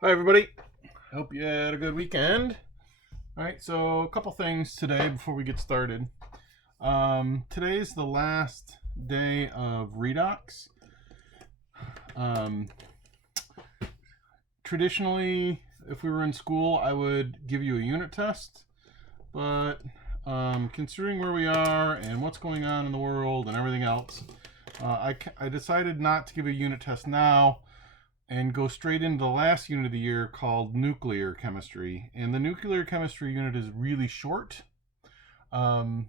Hi, everybody. Hope you had a good weekend. All right, so a couple things today before we get started. Today's the last day of redox. Um, Traditionally, if we were in school, I would give you a unit test, but considering where we are and what's going on in the world and everything else, I decided not to give a unit test now and go straight into the last unit of the year called nuclear chemistry. And the nuclear chemistry unit is really short. Um,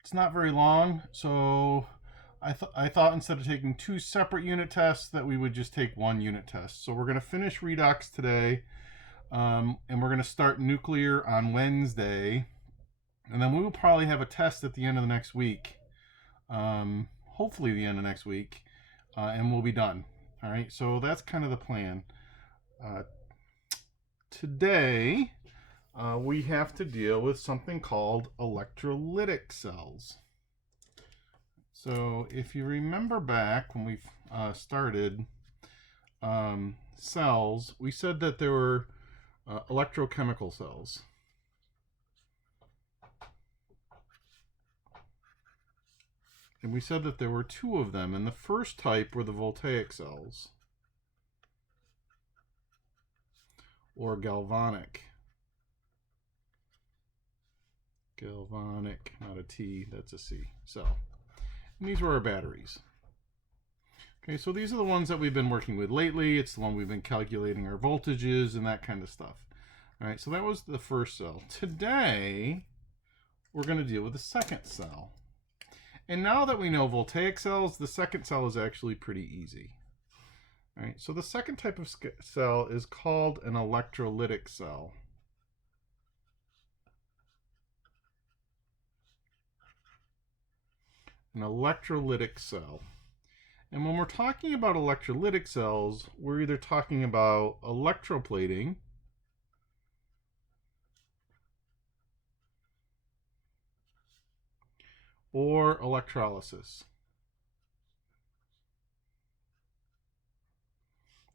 it's not very long, so I thought instead of taking two separate unit tests that we would just take one unit test. So we're going to finish redox today, and we're going to start nuclear on Wednesday, and then we will probably have a test at the end of the next week, hopefully the end of next week, and we'll be done. All right, so that's kind of the plan. Today, we have to deal with something called electrolytic cells. So if you remember back when we started cells, we said that there were electrochemical cells. And we said that there were two of them, and the first type were the voltaic cells, or galvanic. Galvanic, not a T, that's a C, cell. And these were our batteries. Okay, so these are the ones that we've been working with lately. It's the one we've been calculating our voltages and that kind of stuff. All right, so that was the first cell. Today, we're going to deal with the second cell. And now that we know voltaic cells, the second cell is actually pretty easy. All right, so the second type of cell is called an electrolytic cell. An electrolytic cell. And when we're talking about electrolytic cells, we're either talking about electroplating or electrolysis.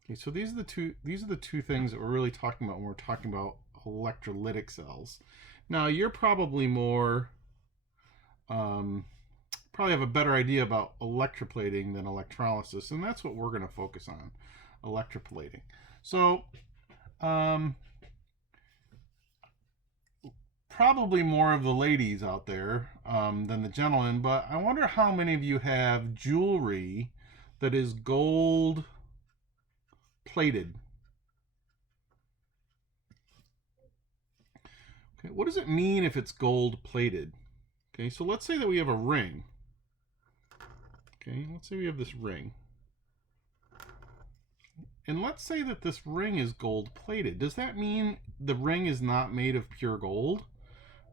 Okay, so these are the two things that we're really talking about when we're talking about electrolytic cells. Now you're probably more probably have a better idea about electroplating than electrolysis, and that's what we're going to focus on, electroplating. So probably more of the ladies out there than the gentlemen, but I wonder how many of you have jewelry that is gold plated. Okay, what does it mean if it's gold plated? Okay, so let's say that we have a ring. Okay, let's say we have this ring. And let's say that this ring is gold plated. Does that mean the ring is not made of pure gold?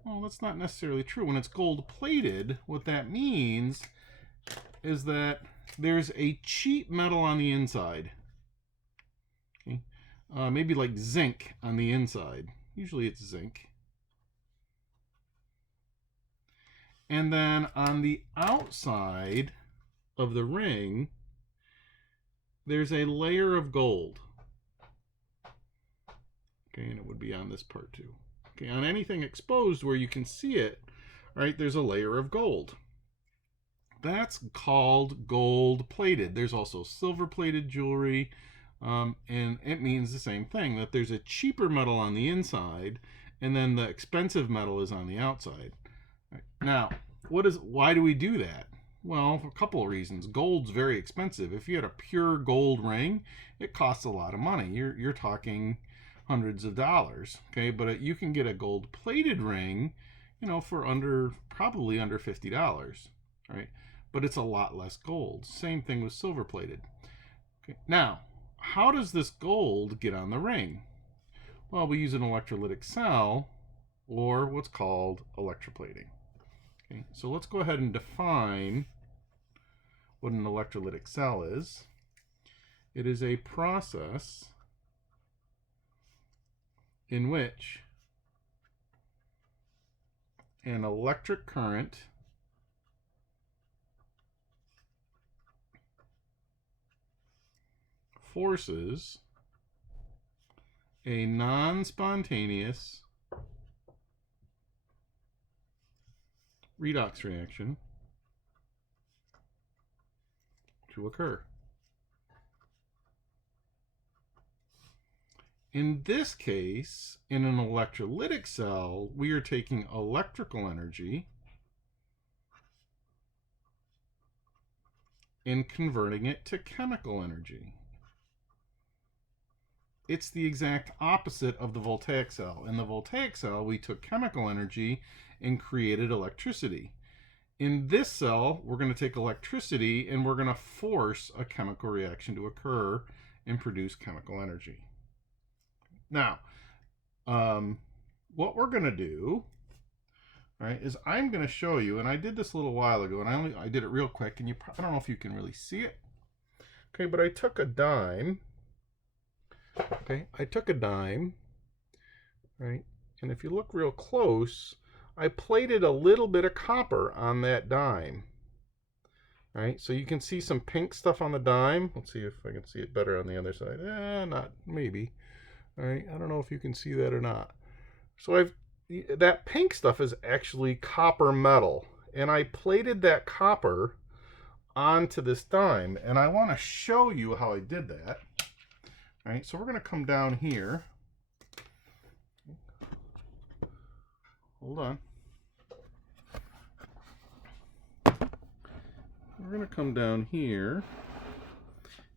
Well, that's not necessarily true. When it's gold plated, what that means is that there's a cheap metal on the inside. Okay, maybe like zinc on the inside. Usually it's zinc. And then on the outside of the ring, there's a layer of gold. Okay, and it would be on this part too. Okay, on anything exposed where you can see it, right, there's a layer of gold. That's called gold plated. There's also silver plated jewelry, and it means the same thing, that there's a cheaper metal on the inside, and then the expensive metal is on the outside. Right. Now, why do we do that? Well, for a couple of reasons. Gold's very expensive. If you had a pure gold ring, it costs a lot of money. You're talking hundreds of dollars. Okay, but you can get a gold plated ring, for probably under $50. Right, but it's a lot less gold. Same thing with silver plated. Okay, now how does this gold get on the ring? Well, we use an electrolytic cell, or what's called electroplating. Okay, so let's go ahead and define what an electrolytic cell is. It is a process in which an electric current forces a non-spontaneous redox reaction to occur. In this case, in an electrolytic cell, we are taking electrical energy and converting it to chemical energy. It's the exact opposite of the voltaic cell. In the voltaic cell, we took chemical energy and created electricity. In this cell, we're going to take electricity and we're going to force a chemical reaction to occur and produce chemical energy. Now, what we're going to do, right, is I'm going to show you, and I did this a little while ago, and I did it real quick, and I don't know if you can really see it. Okay, but I took a dime. Okay, I took a dime, right, and if you look real close, I plated a little bit of copper on that dime. Right, so you can see some pink stuff on the dime. Let's see if I can see it better on the other side. Not maybe. All right, I don't know if you can see that or not. So that pink stuff is actually copper metal, and I plated that copper onto this dime, and I want to show you how I did that. All right, so we're going to come down here. Hold on. We're going to come down here,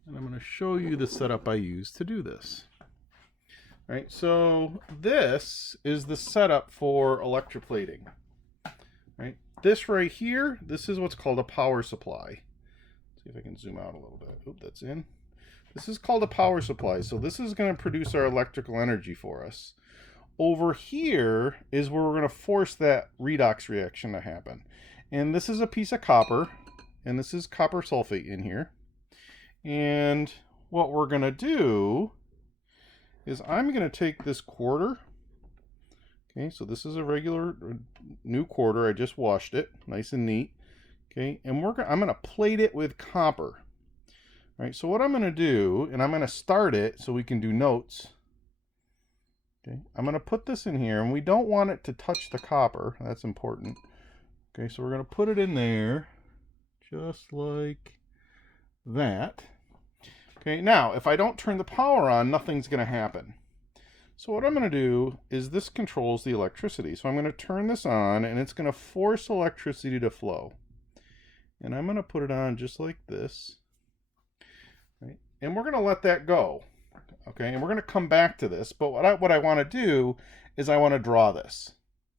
and I'm going to show you the setup I used to do this. All right, so this is the setup for electroplating. All right, this right here, this is what's called a power supply. Let's see if I can zoom out a little bit. Oop, that's in. This is called a power supply. So this is going to produce our electrical energy for us. Over here is where we're going to force that redox reaction to happen. And this is a piece of copper, and this is copper sulfate in here. And what we're going to do is I'm going to take this quarter. Okay, so this is a regular new quarter. I just washed it, nice and neat. Okay, and I'm going to plate it with copper. All right, so what I'm going to do, and I'm going to start it so we can do notes. Okay, I'm going to put this in here, and we don't want it to touch the copper. That's important. Okay, so we're going to put it in there just like that. Okay, now if I don't turn the power on, nothing's going to happen. So what I'm going to do is this controls the electricity. So I'm going to turn this on, and it's going to force electricity to flow. And I'm going to put it on just like this. Right? And we're going to let that go. Okay, and we're going to come back to this. But what I want to do is I want to draw this.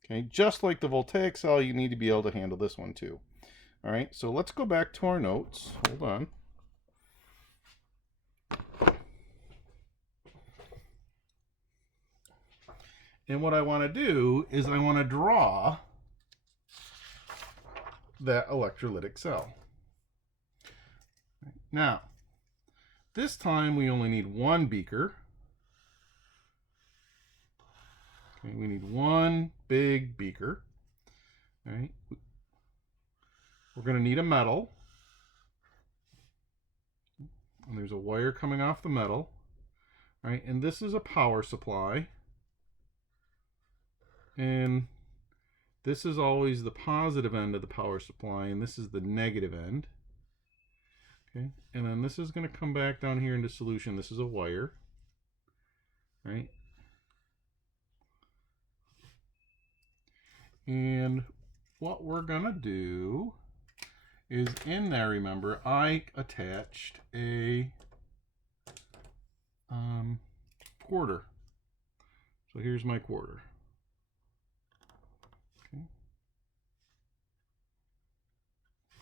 Okay, just like the voltaic cell, you need to be able to handle this one too. All right, so let's go back to our notes. Hold on. And what I want to do is I want to draw that electrolytic cell. Now, this time we only need one beaker. Okay, we need one big beaker. All right. We're going to need a metal. And there's a wire coming off the metal. All right, and this is a power supply. And this is always the positive end of the power supply, and this is the negative end. Okay, and then this is going to come back down here into solution. This is a wire, right? And what we're going to do is in there, remember, I attached a quarter. So here's my quarter.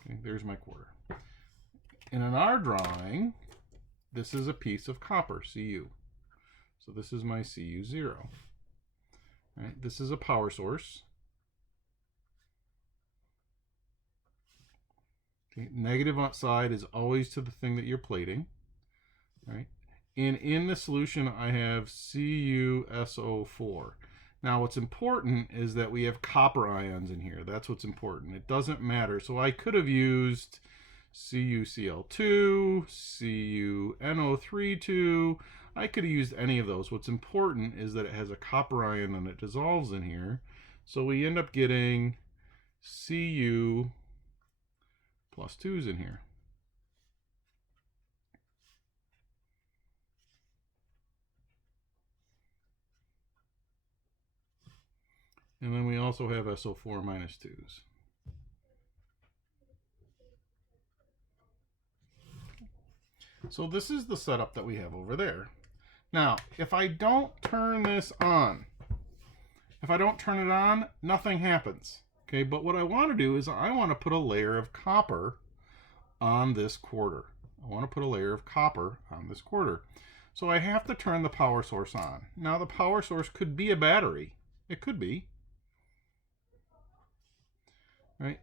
Okay, there's my quarter. And in our drawing, this is a piece of copper, Cu. So this is my Cu0. Right, this is a power source. Okay, negative side is always to the thing that you're plating. Right? And in the solution, I have CuSO4. Now, what's important is that we have copper ions in here. That's what's important. It doesn't matter. So I could have used CuCl2, CuNO32. I could have used any of those. What's important is that it has a copper ion and it dissolves in here. So we end up getting Cu plus 2s in here. And then we also have SO4 minus 2s. So this is the setup that we have over there. Now, if I don't turn this on, if I don't turn it on, nothing happens. Okay, but what I want to do is I want to put a layer of copper on this quarter. I want to put a layer of copper on this quarter. So I have to turn the power source on. Now the power source could be a battery. It could be. Right?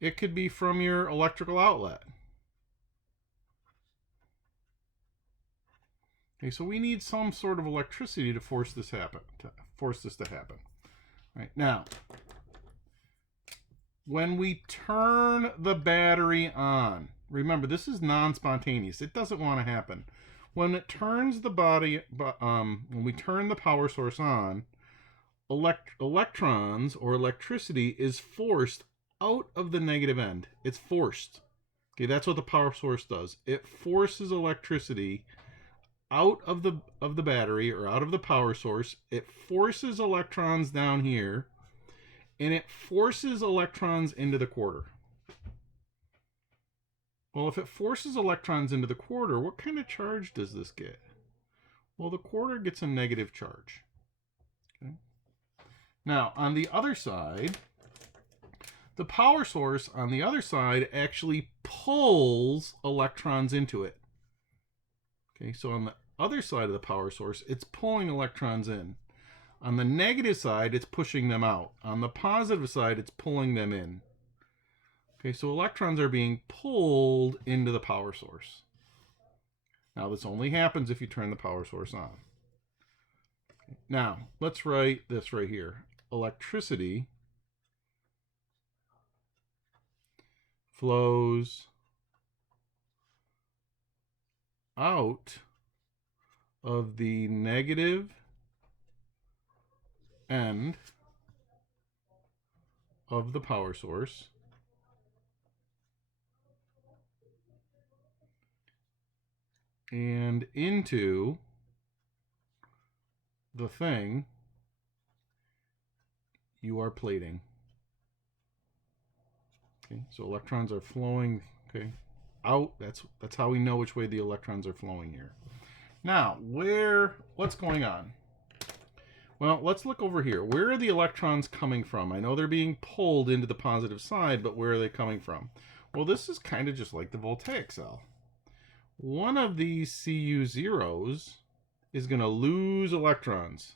It could be from your electrical outlet. Okay, so we need some sort of electricity to force this to happen. Right now, when we turn the battery on, remember this is non-spontaneous. It doesn't want to happen. When it turns the body, when we turn the power source on, electrons or electricity is forced out of the negative end. It's forced. Okay, that's what the power source does. It forces electricity out of the battery or out of the power source. It forces electrons down here, and it forces electrons into the quarter. Well, if it forces electrons into the quarter, what kind of charge does this get? Well, the quarter gets a negative charge. Okay. Now, on the other side, the power source on the other side actually pulls electrons into it. Okay, so on the other side of the power source, it's pulling electrons in. On the negative side, it's pushing them out. On the positive side, it's pulling them in. Okay, so electrons are being pulled into the power source. Now, this only happens if you turn the power source on. Okay, now, let's write this right here. Electricity flows out of the negative end of the power source and into the thing you are plating. Okay, so electrons are flowing, okay, out. That's how we know which way the electrons are flowing here. Now, what's going on? Well, let's look over here. Where are the electrons coming from? I know they're being pulled into the positive side, but where are they coming from? Well, this is kind of just like the voltaic cell. One of these Cu zeros is going to lose electrons.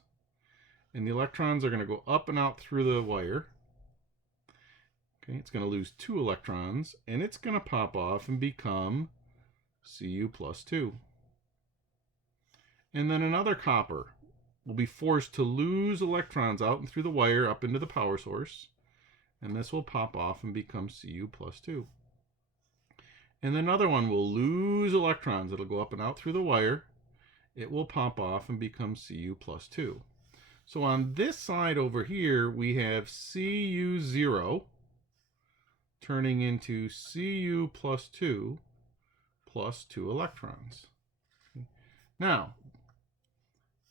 And the electrons are going to go up and out through the wire. Okay, it's going to lose 2 electrons, and it's going to pop off and become Cu plus 2. And then another copper will be forced to lose electrons out and through the wire up into the power source. And this will pop off and become Cu plus 2. And another one will lose electrons. It'll go up and out through the wire. It will pop off and become Cu plus 2. So on this side over here, we have Cu0 turning into Cu plus 2 plus 2 electrons. Okay. Now,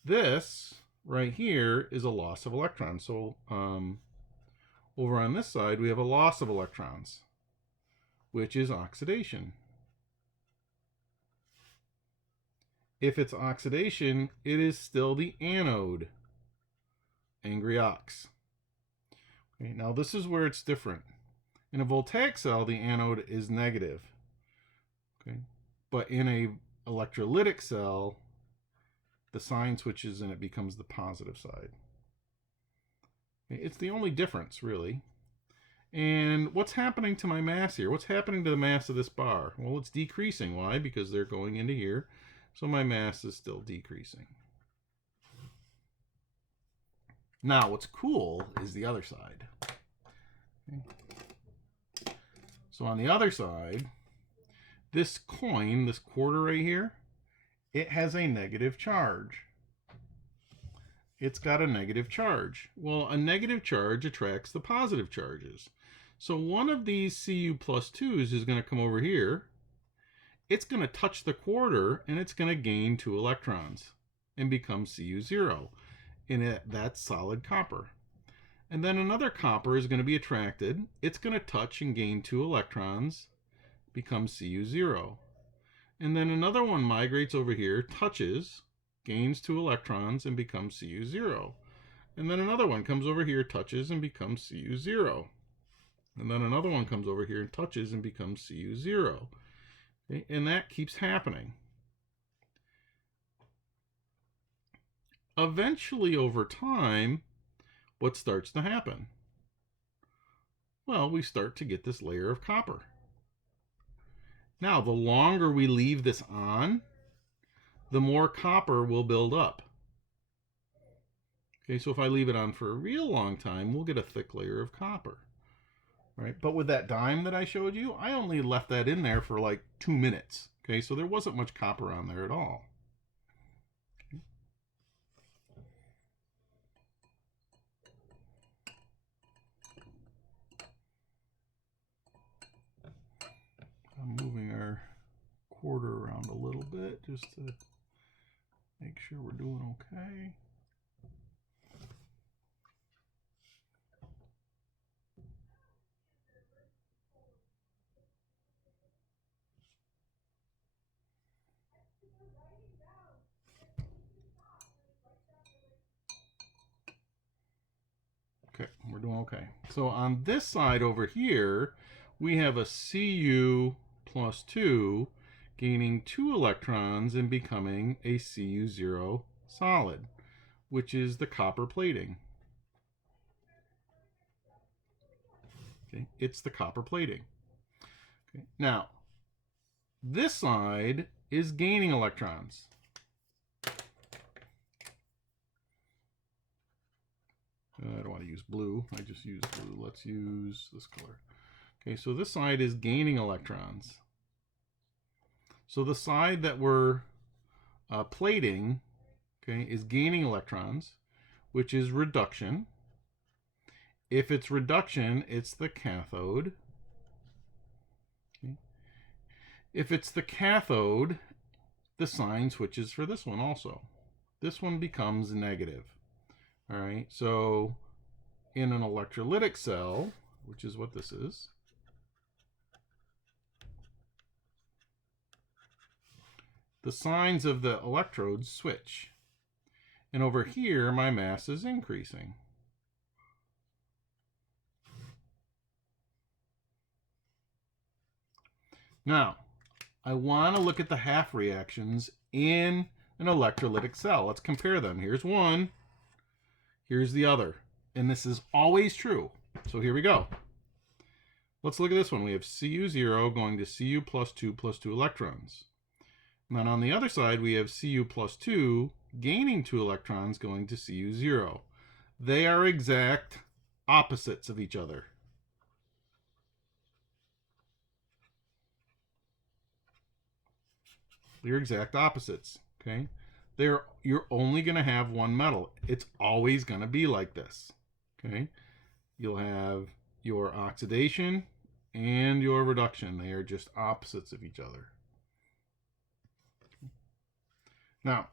this right here is a loss of electrons. So over on this side, we have a loss of electrons, which is oxidation. If it's oxidation, it is still the anode. Angry ox. Okay, now this is where it's different. In a voltaic cell, the anode is negative. Okay, but in a electrolytic cell, the sign switches and it becomes the positive side. Okay, it's the only difference, really. And what's happening to my mass here? What's happening to the mass of this bar? Well, it's decreasing. Why? Because they're going into here. So my mass is still decreasing. Now, what's cool is the other side. Okay. So on the other side, this coin, this quarter right here, it has a negative charge. It's got a negative charge. Well, a negative charge attracts the positive charges. So one of these Cu plus 2s is going to come over here. It's going to touch the quarter, and it's going to gain 2 electrons and become Cu0. And that's solid copper. And then another copper is going to be attracted. It's going to touch and gain 2 electrons, become Cu0. And then another one migrates over here, touches, gains 2 electrons, and becomes Cu0. And then another one comes over here, touches, and becomes Cu0. And then another one comes over here and touches and becomes Cu0. Okay? And that keeps happening. Eventually, over time, what starts to happen? Well, we start to get this layer of copper. Now, the longer we leave this on, the more copper will build up. Okay, so if I leave it on for a real long time, we'll get a thick layer of copper. Right? But with that dime that I showed you, I only left that in there for like 2 minutes. Okay, so there wasn't much copper on there at all. Okay. I'm moving our quarter around a little bit just to make sure we're doing okay. Okay, we're doing okay. So on this side over here, we have a Cu plus 2 gaining 2 electrons and becoming a Cu0 solid, which is the copper plating. Okay, it's the copper plating. Okay, now, this side is gaining electrons. I don't want to use blue. I just use blue. Let's use this color. Okay, so this side is gaining electrons. So the side that we're plating, okay, is gaining electrons, which is reduction. If it's reduction, it's the cathode. Okay. If it's the cathode, the sign switches for this one also. This one becomes negative. All right, so in an electrolytic cell, which is what this is, the signs of the electrodes switch. And over here, my mass is increasing. Now, I want to look at the half reactions in an electrolytic cell. Let's compare them. Here's one. Here's the other. And this is always true. So here we go. Let's look at this one. We have Cu0 going to Cu plus 2 electrons. And then on the other side, we have Cu plus 2 gaining 2 electrons going to Cu0. They are exact opposites of each other. They're exact opposites, okay? You're only going to have one metal. It's always going to be like this, okay? You'll have your oxidation and your reduction. They are just opposites of each other. Now,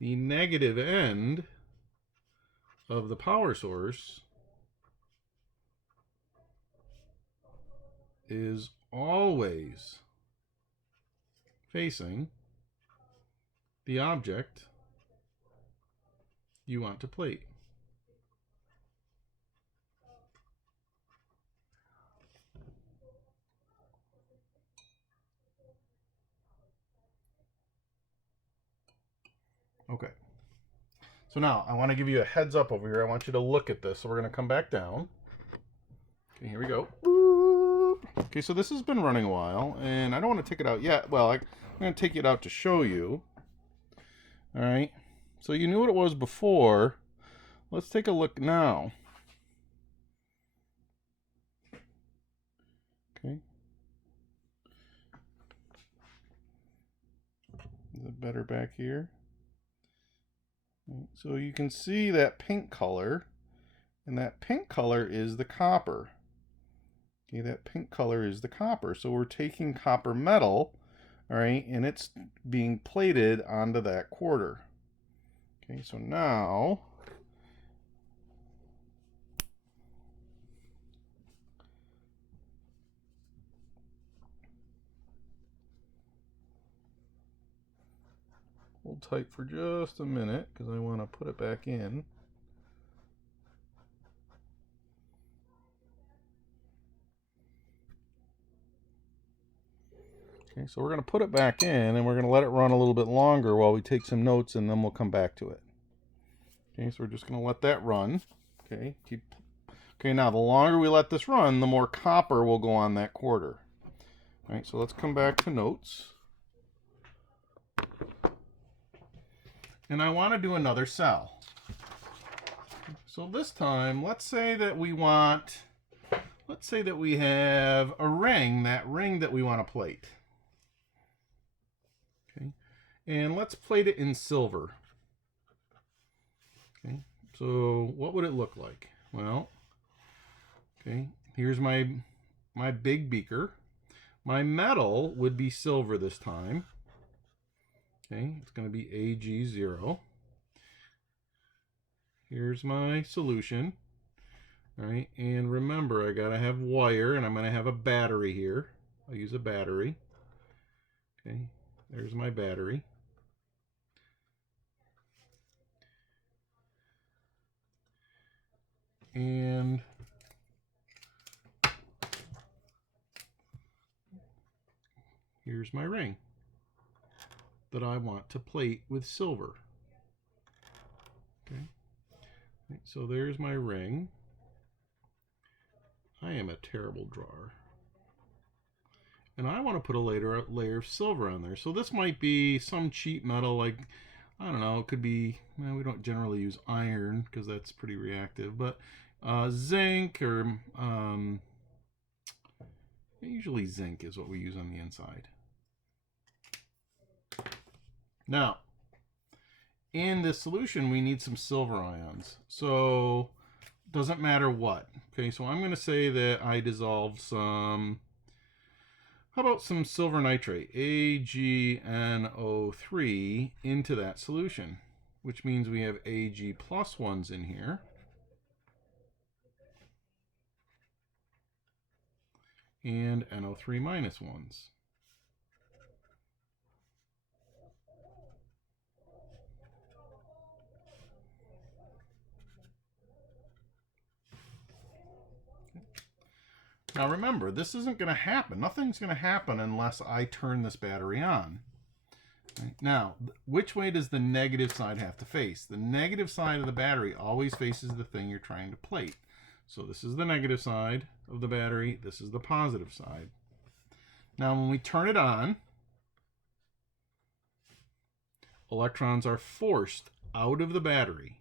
the negative end of the power source is always facing the object you want to plate. Okay. So now I want to give you a heads up over here. I want you to look at this. So we're going to come back down. Okay, here we go. Okay, so this has been running a while, and I don't want to take it out yet. Well, I'm going to take it out to show you. All right. So you knew what it was before. Let's take a look now. Okay. Is it better back here? So you can see that pink color, and that pink color is the copper. Okay, that pink color is the copper. So we're taking copper metal, all right, and it's being plated onto that quarter. Okay, so now hold tight for just a minute because I want to put it back in. Okay, so we're going to put it back in and we're going to let it run a little bit longer while we take some notes, and then we'll come back to it. Okay, so we're just going to let that run. Okay, okay, now the longer we let this run, the more copper will go on that quarter. All right, so let's come back to notes. And I want to do another cell. So this time, let's say that we have a ring, that ring that we want to plate. Okay, and let's plate it in silver. Okay, so what would it look like? Well, okay, here's my big beaker. My metal would be silver this time. Okay, it's going to be Ag0. Here's my solution. All right, and remember, I gotta have wire, and I'm going to have a battery here. I'll use a battery. Okay, there's my battery. And here's my ring that I want to plate with silver. Okay, so there's my ring. I am a terrible drawer. And I want to put a layer of silver on there. So this might be some cheap metal, like, I don't know, it could be, well, we don't generally use iron because that's pretty reactive, but zinc, or usually zinc is what we use on the inside. Now, in this solution, we need some silver ions. So, doesn't matter what. Okay, so I'm going to say that I dissolved some, how about some silver nitrate, AgNO3, into that solution, which means we have Ag plus ones in here. And NO3 minus ones. Now remember, this isn't going to happen. Nothing's going to happen unless I turn this battery on. Right? Now, which way does the negative side have to face? The negative side of the battery always faces the thing you're trying to plate. So this is the negative side of the battery. This is the positive side. Now, when we turn it on, electrons are forced out of the battery.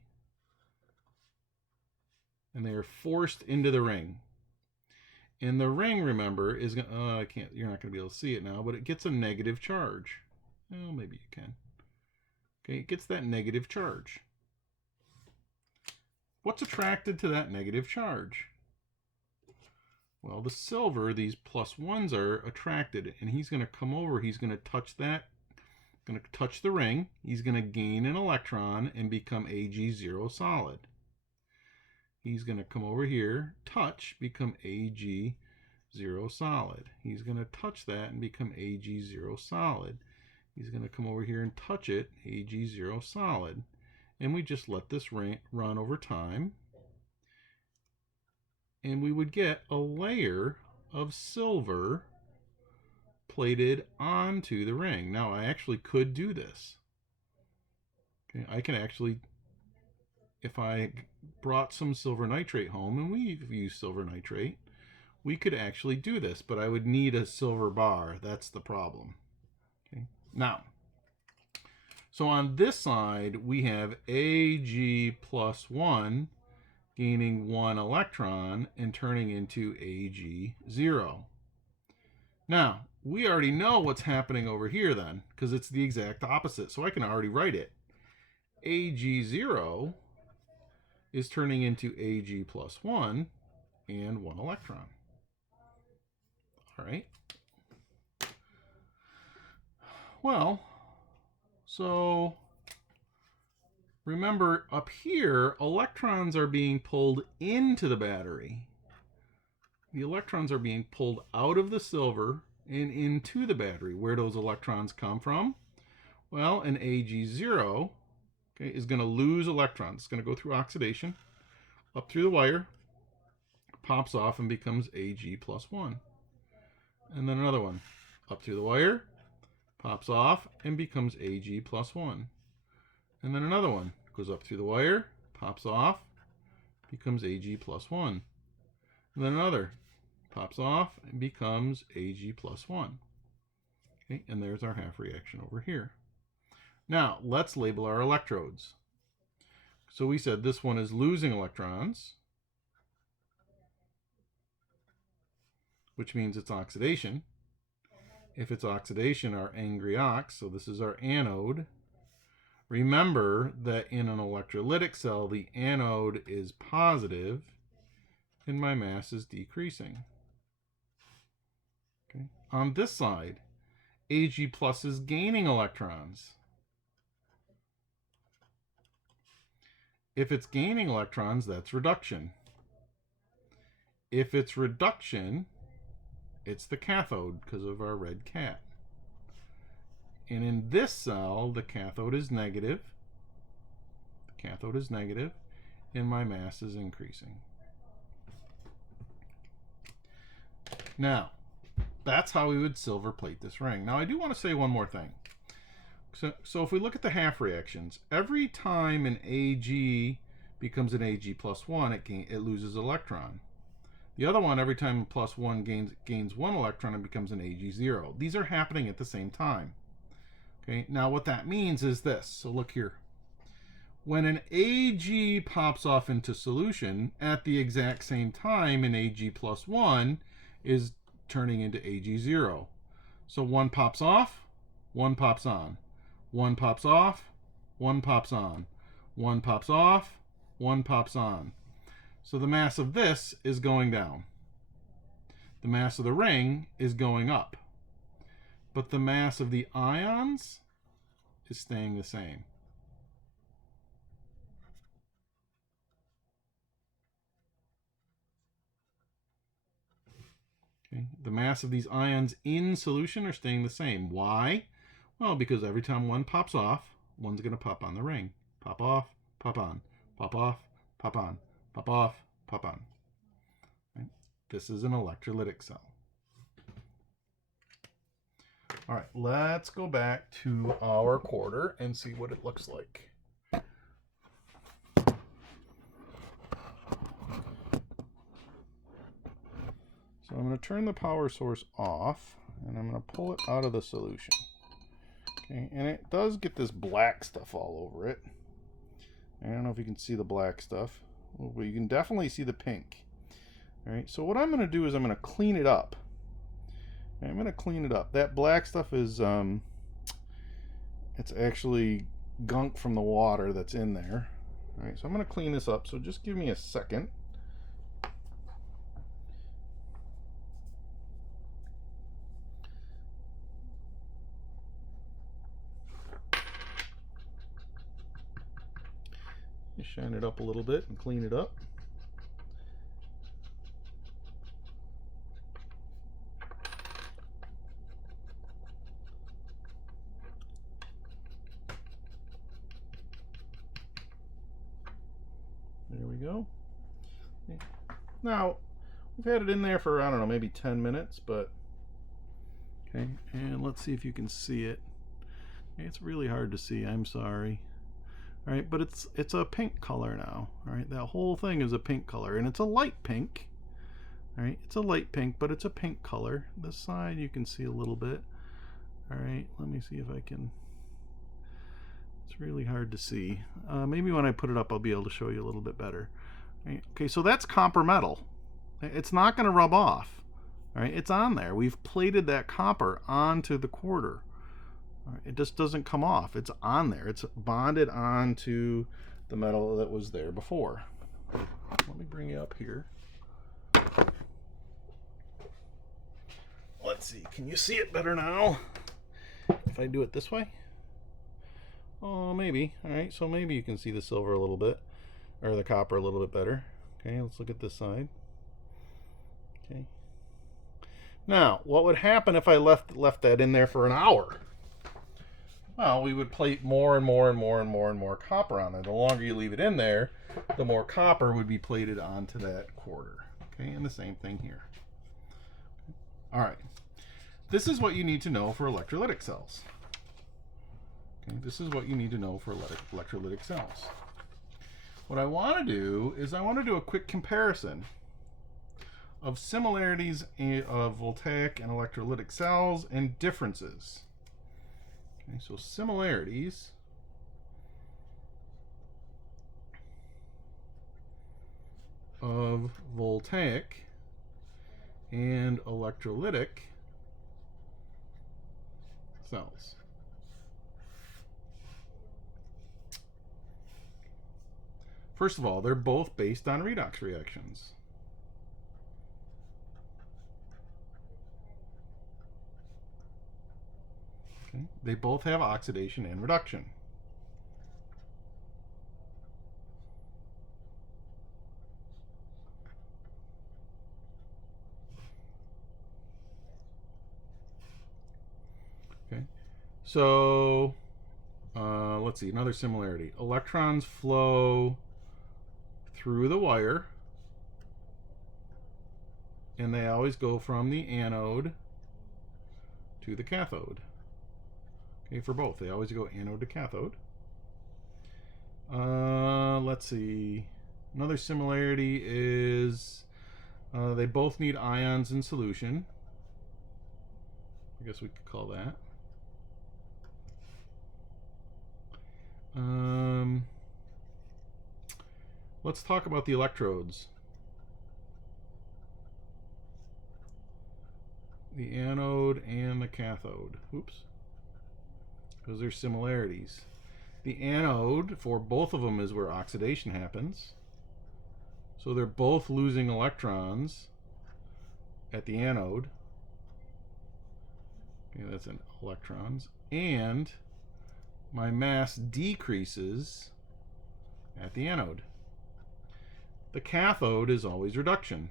And they are forced into the ring. And the ring, remember, is going to, you're not going to be able to see it now, but it gets a negative charge. Well, maybe you can. Okay, it gets that negative charge. What's attracted to that negative charge? Well, the silver, these plus ones are attracted, and he's going to come over, he's going to touch that, going to touch the ring, he's going to gain an electron and become Ag0 solid. He's going to come over here, touch, become Ag0 solid. He's going to touch that and become Ag0 solid. He's going to come over here and touch it, Ag0 solid. And we just let this run over time. And we would get a layer of silver plated onto the ring. Now, I actually could do this. Okay, I can actually, if I brought some silver nitrate home, and we've used silver nitrate, we could actually do this, but I would need a silver bar. That's the problem. Okay. Now, so on this side, we have Ag plus 1 gaining 1 electron and turning into Ag0. Now, we already know what's happening over here then, because it's the exact opposite. So I can already write it. Ag0 is turning into Ag plus 1 and 1 electron. All right. Well, so remember up here, electrons are being pulled into the battery. The electrons are being pulled out of the silver and into the battery. Where those electrons come from? Well, an Ag0, okay, is going to lose electrons. It's going to go through oxidation, up through the wire, pops off and becomes Ag plus 1. And then another one, up through the wire, pops off and becomes Ag plus 1. And then another one goes up through the wire, pops off, becomes Ag plus 1. And then another pops off and becomes Ag plus 1. Okay, and there's our half reaction over here. Now, let's label our electrodes. So we said this one is losing electrons, which means it's oxidation. If it's oxidation, our angry ox, so this is our anode. Remember that in an electrolytic cell, the anode is positive and my mass is decreasing. Okay. On this side, Ag plus is gaining electrons. If it's gaining electrons, that's reduction. If it's reduction, it's the cathode because of our red cat. And in this cell, the cathode is negative. The cathode is negative, and my mass is increasing. Now, that's how we would silver plate this ring. Now, I do want to say one more thing. So if we look at the half reactions, every time an Ag becomes an Ag plus 1, it loses an electron. The other one, every time a plus 1 gains 1 electron, it becomes an Ag0. These are happening at the same time. Okay, now what that means is this. So look here. When an Ag pops off into solution, at the exact same time, an Ag plus 1 is turning into Ag0. So 1 pops off, 1 pops on. 1 pops off, 1 pops on. 1 pops off, 1 pops on. So the mass of this is going down. The mass of the ring is going up. But the mass of the ions is staying the same. Okay. The mass of these ions in solution are staying the same. Why? Well, because every time one pops off, one's going to pop on the ring. Pop off, pop on. Pop off, pop on. Pop off, pop on. Right? This is an electrolytic cell. All right, let's go back to our quarter and see what it looks like. So I'm going to turn the power source off, and I'm going to pull it out of the solution. Okay, and it does get this black stuff all over it. I don't know if you can see the black stuff, but you can definitely see the pink. All right, so what I'm going to do is I'm going to clean it up. I'm going to clean it up. That black stuff is, it's actually gunk from the water that's in there. All right, so I'm going to clean this up, so just give me a second. Shine it up a little bit and clean it up. There we go. Okay. Now, we've had it in there for, I don't know, maybe 10 minutes, but okay, and let's see if you can see it. It's really hard to see, I'm sorry. All right, but it's a pink color now. All right, that whole thing is a pink color, and it's a light pink. All right, it's a light pink, but it's a pink color. This side you can see a little bit. All right, let me see if I can. It's really hard to see. Maybe when I put it up, I'll be able to show you a little bit better. All right, okay, so that's copper metal. It's not going to rub off. All right, it's on there. We've plated that copper onto the quarter. All right, it just doesn't come off. It's on there. It's bonded onto the metal that was there before. Let me bring you up here. Let's see. Can you see it better now? If I do it this way? Oh, maybe. All right, so maybe you can see the silver a little bit, or the copper a little bit better. Okay, let's look at this side. Okay. Now, what would happen if I left that in there for an hour? Well, we would plate more and more and more and more and more copper on there. The longer you leave it in there, the more copper would be plated onto that quarter. Okay, and the same thing here. All right. This is what you need to know for electrolytic cells. Okay, this is what you need to know for electrolytic cells. What I want to do is I want to do a quick comparison of similarities of voltaic and electrolytic cells and differences. Okay, so similarities of voltaic and electrolytic cells. First of all, they're both based on redox reactions. Okay. They both have oxidation and reduction. Okay. So let's see, another similarity. Electrons flow through the wire, and they always go from the anode to the cathode. Okay, for both, they always go anode to cathode. Let's see. Another similarity is they both need ions in solution. I guess we could call that. Let's talk about the electrodes. The anode and the cathode. Oops. Because there's similarities. The anode for both of them is where oxidation happens. So they're both losing electrons at the anode. Okay, that's an electrons. And my mass decreases at the anode. The cathode is always reduction.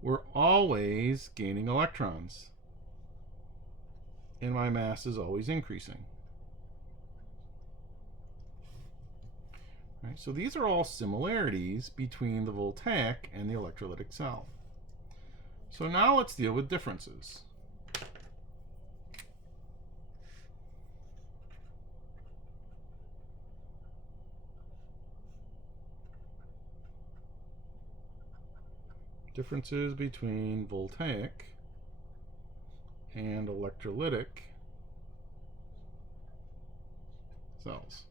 We're always gaining electrons. And my mass is always increasing. Right, so these are all similarities between the voltaic and the electrolytic cell. So now let's deal with differences. Differences between voltaic and electrolytic cells.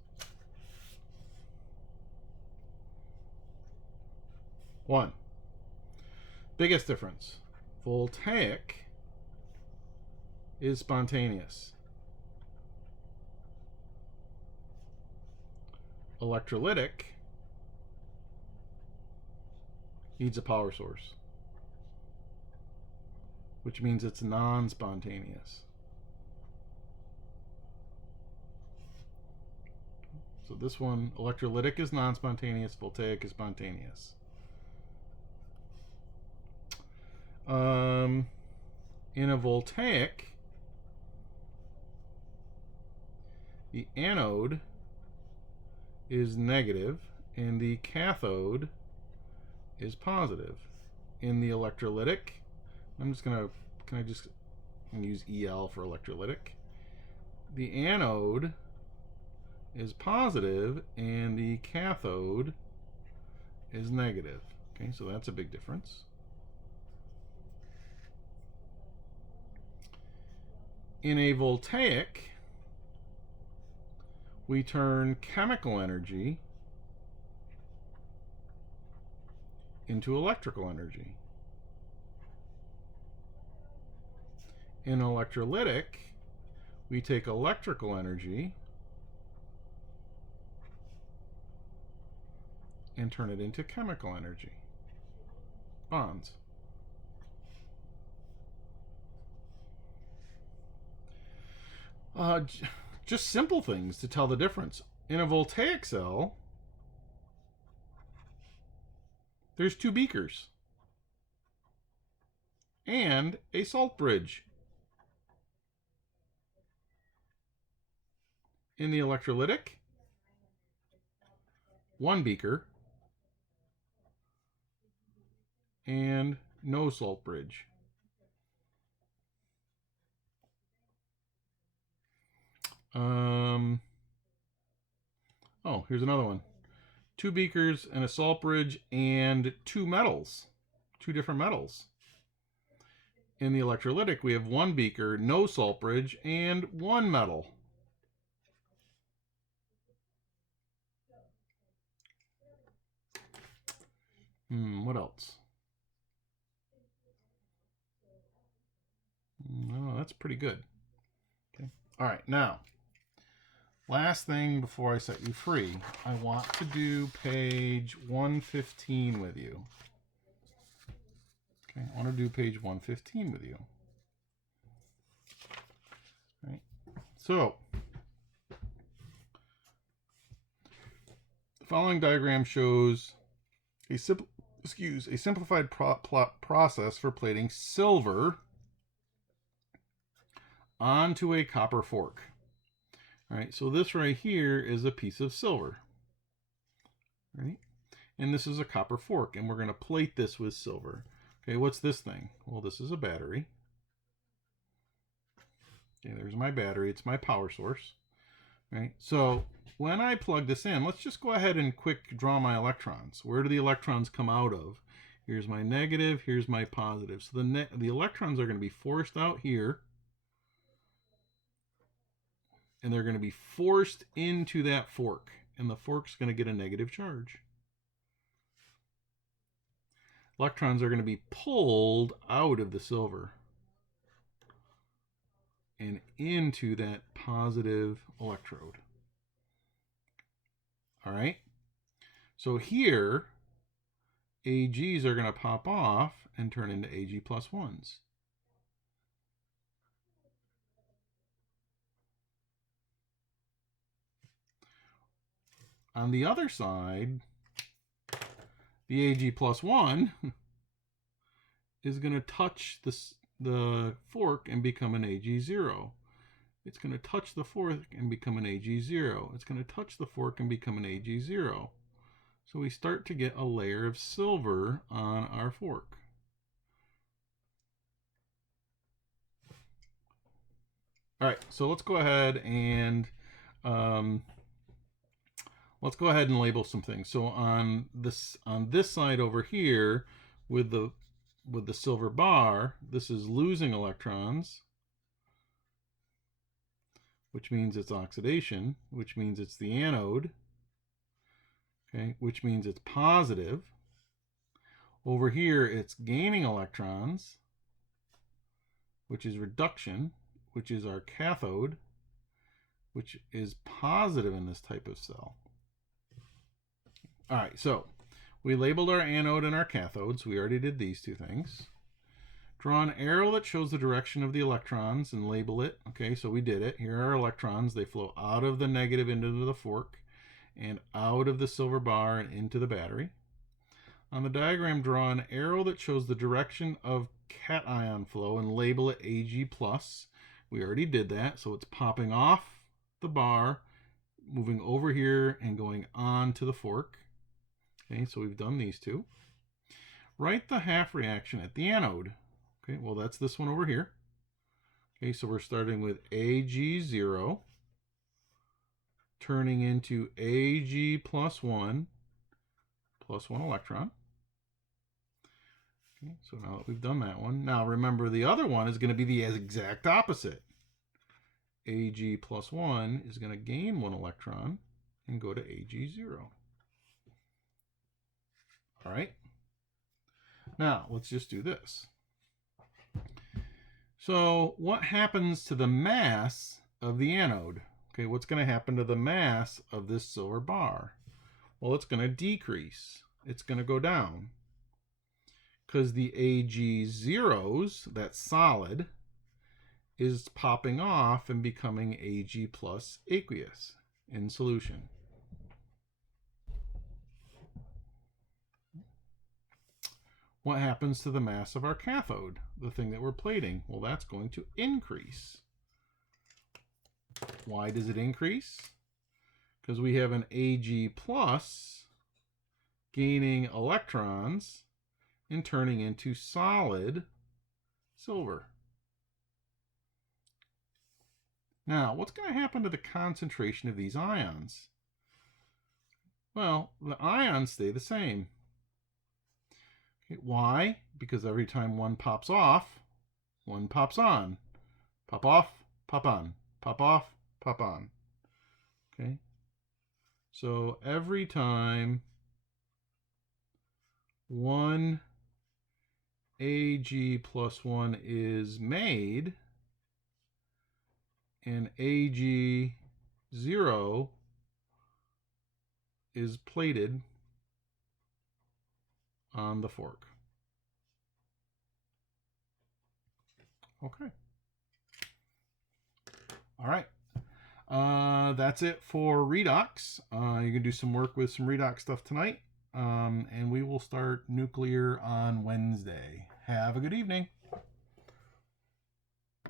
One, biggest difference. Voltaic is spontaneous. Electrolytic needs a power source, which means it's non-spontaneous. So this one, electrolytic is non-spontaneous, voltaic is spontaneous. In a voltaic, the anode is negative and the cathode is positive. In the electrolytic, I'm gonna use EL for electrolytic. The anode is positive and the cathode is negative. Okay, so that's a big difference. In a voltaic, we turn chemical energy into electrical energy. In electrolytic, we take electrical energy and turn it into chemical energy. Bonds. Just simple things to tell the difference. In a voltaic cell, there's 2 beakers and a salt bridge. In the electrolytic, 1 beaker and no salt bridge. Oh, here's another one. 2 beakers and a salt bridge and 2 metals, 2 different metals. In the electrolytic, we have 1 beaker, no salt bridge, and 1 metal. What else? Oh, that's pretty good. Okay. All right, now, last thing before I set you free, I want to do page 115 with you. Okay, I want to do page 115 with you. All right. So, the following diagram shows a simplified process for plating silver onto a copper fork. All right, so this right here is a piece of silver, right? And this is a copper fork, and we're going to plate this with silver. Okay, what's this thing? Well, this is a battery. Okay, there's my battery. It's my power source, right? So when I plug this in, let's just go ahead and quick draw my electrons. Where do the electrons come out of? Here's my negative, here's my positive. So the electrons are going to be forced out here, and they're going to be forced into that fork, and the fork's going to get a negative charge. Electrons are going to be pulled out of the silver and into that positive electrode. All right? So here, AGs are going to pop off and turn into AG plus 1s. On the other side, the AG plus 1 is going to touch the fork and become an AG0. It's going to touch the fork and become an AG0. It's going to touch the fork and become an AG0. So we start to get a layer of silver on our fork. All right, so let's go ahead and label some things. So on this side over here, with the silver bar, this is losing electrons, which means it's oxidation, which means it's the anode, okay, which means it's positive. Over here, it's gaining electrons, which is reduction, which is our cathode, which is positive in this type of cell. All right, so we labeled our anode and our cathodes. We already did these 2 things. Draw an arrow that shows the direction of the electrons and label it. Okay, so we did it. Here are our electrons. They flow out of the negative into the fork and out of the silver bar and into the battery. On the diagram, draw an arrow that shows the direction of cation flow and label it Ag+. We already did that, so it's popping off the bar, moving over here, and going on to the fork. Okay, so we've done these 2. Write the half reaction at the anode. Okay, well, that's this one over here. Okay, so we're starting with Ag0, turning into Ag plus 1 electron. Okay, so now that we've done that one, now remember the other one is going to be the exact opposite. Ag plus 1 is going to gain 1 electron and go to Ag0. All right. Now, let's just do this. So what happens to the mass of the anode? Okay, what's going to happen to the mass of this silver bar? Well, it's going to decrease. It's going to go down. Because the Ag zeros, that solid, is popping off and becoming Ag plus aqueous in solution. What happens to the mass of our cathode, the thing that we're plating? Well, that's going to increase. Why does it increase? Because we have an Ag plus gaining electrons and turning into solid silver. Now, what's going to happen to the concentration of these ions? Well, the ions stay the same. Okay, why? Because every time one pops off, one pops on. Pop off, pop on. Pop off, pop on. Okay? So every time one Ag plus 1 is made, and Ag 0 is plated on the fork. Okay. All right. That's it for redox. You can do some work with some redox stuff tonight. And we will start nuclear on Wednesday. Have a good evening.